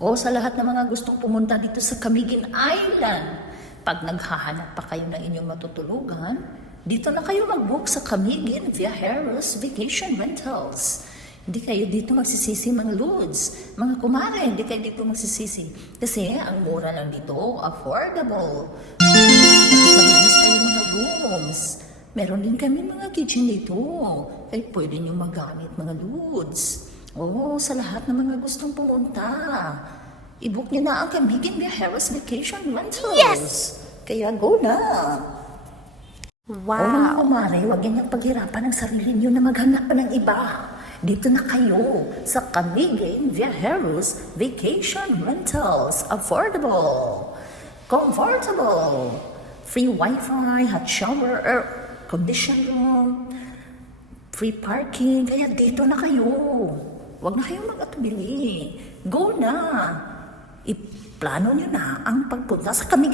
O sa lahat ng mga gustong pumunta dito sa Camiguin Island, pag naghahanap pa kayo ng inyong matutulugan, dito na kayo mag-book sa Camiguin Viajeros Vacation Rentals. Hindi kayo dito magsisisi mga loads. Mga kumare, hindi kayo dito magsisisi. Kasi ang mura lang dito, affordable. Tapos malinis pa yung mga rooms. Meron din kami mga kitchen dito. Kaya pwede nyo magamit mga loads. Oo, sa lahat ng mga gustong pumunta. I-book nyo na ang Camiguin Viajeros Vacation Rentals. Yes! Kaya go na! O mga Wow! kumare, huwag niyang paghirapan ang sarili niyo na maghanap pa ng iba. Dito na kayo sa Camiguin Viajeros Vacation Rentals. Affordable, comfortable, free wifi, hot shower, air conditioned room, free parking. Kaya dito na kayo. Huwag na kayong mag-atubili. Go na! Iplano niyo na ang pagpunta sa Camiguin.